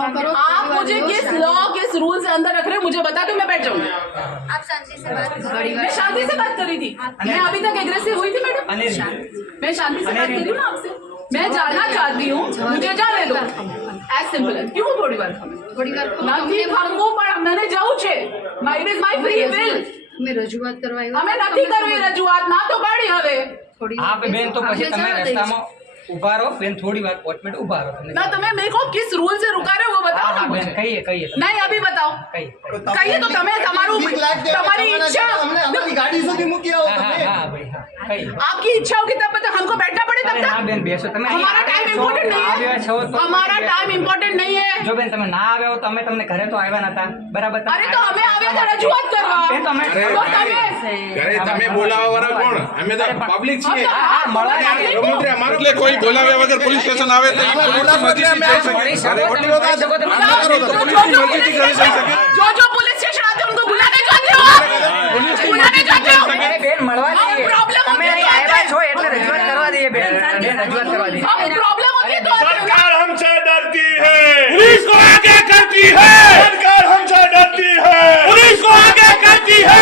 आप मुझे किस लॉ किस रूल से अंदर रख रहे हो? मुझे बता दो मैं बैठ जाऊँगी आप शांति से बात मैं शांति से बात कर रही थी। मैं अभी तक एग्रेसिव हुई थी मैडम? मैं शांति से बात कर रही हूँ आपसे। मैं जाना चाहती हूँ मुझे जाने दो एज सिंपल है क्यों थोड़ी बार थोड़ी बार નથી ભાગવું પણ મને જવું છે my it is my free तो મે રજૂઆત કરવાઈ અમે નથી કરવી રજૂઆત तो તો પાડી હવે થોડી આપ तो તો પછી તમે રસ્તામાં ઊભા રહો બેન થોડી વાર પાંચ મિનિટ ઊભા રહો તમને ना तुम्हें मेरे को किस रूल से रुका रहे हो वो बताओ હા ना હા બેન मुझे કહીએ કહીએ તમે. नहीं अभी बताओ કહીએ કહીએ તો તમે તમારું બીક લાગતી હોય તમારી તો ઈચ્છા અમને અમારી ગાડી સુધી મૂકી આવો હા હા તમે હા ભાઈ હા કહીએ आपकी इच्छा होगी तब तक हमको बैठना पड़े तब અરે હા तक બેન બેસો તમે हमारा टाइम इम्पोर्टेंट नहीं આવ્યા છો है તો हमारा टाइम इम्पोर्टेंट नहीं है જો બેન તમે ના આવ્યા હો તો અમે તમને ઘરે તો આવ્યા નતા બરાબર તમે અરે તો અમે આવ્યા હતા રજૂઆત કરવા બેન તો અમે તો તમે ત્યારે તમે બોલાવવા વાળા કોણ અમે તો પબ્લિક છીએ હા, હા મળવા public જઈએ. ગૃહમંત્રી અમારો એટલે કોઈ બોલાવ્યા વગર પોલીસ સ્ટેશન આવે તો ઈ પોલીસની મરજીથી જઈ શકે અરે ખોટી વાત આ તમે ના કરો તો પોલીસની મરજીથી જઈ શકે जो जो पुलिस स्टेशन आते हैं उनको बुलाने जाते हो आप बुलाने जाते हो અરે બેન મળવા हम જઈએ प्रॉब्लम તમે અહીં આવ્યા છો એટલે રજૂઆત કરવા દઈએ બેન બેન રજૂઆત કરવા દઈએ हम प्रॉब्लम होती है तो आते हो ना। सरकार हमसे डरती है पुलिस को आगे करती है सरकार हमसे डरती है पुलिस को आगे करती है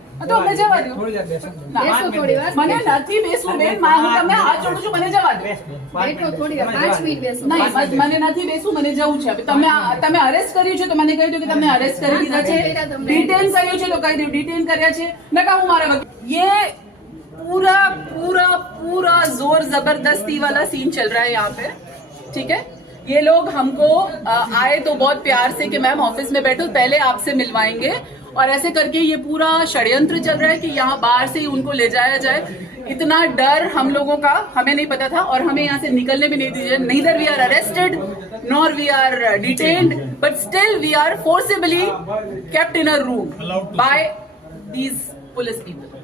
તો અમને જવા દો થોડી વાર બેસો ના, બેસો થોડી વાર. મને નથી બેસવું બેન માં હું તમને હાથ જોડું છું મને જવા દો બેસ બેન પાંચ બેઠો થોડી વાર તમે પાંચ જવા મિનિટ દો. બેસો નહીં મ- મને નથી બેસવું મને જવું છે હવે તમે આ- તમે અરેસ્ટ કર્યું છે તો મને કહી દો કે તમે અરેસ્ટ કરી દીધા છે કર્યા તમને. ડિટેન કર્યું છે તો કહી દો ડિટેન કર્યા છે નકા હું મારા વકીલ ये पूरा पूरा पूरा जोर जबरदस्ती वाला सीन चल रहा है यहाँ पे ठीक है ये लोग हमको अ, आए तो बहुत प्यार से कि मैम ऑफिस में बैठो पहले आपसे मिलवाएंगे और ऐसे करके ये पूरा षड्यंत्र चल रहा है कि यहाँ बाहर से ही उनको ले जाया जाए। इतना डर हम लोगों का, हमें नहीं पता था और हमें यहाँ से निकलने भी नहीं दीजिए neither we are arrested nor we are detained but still we are forcibly kept in a room by these police people.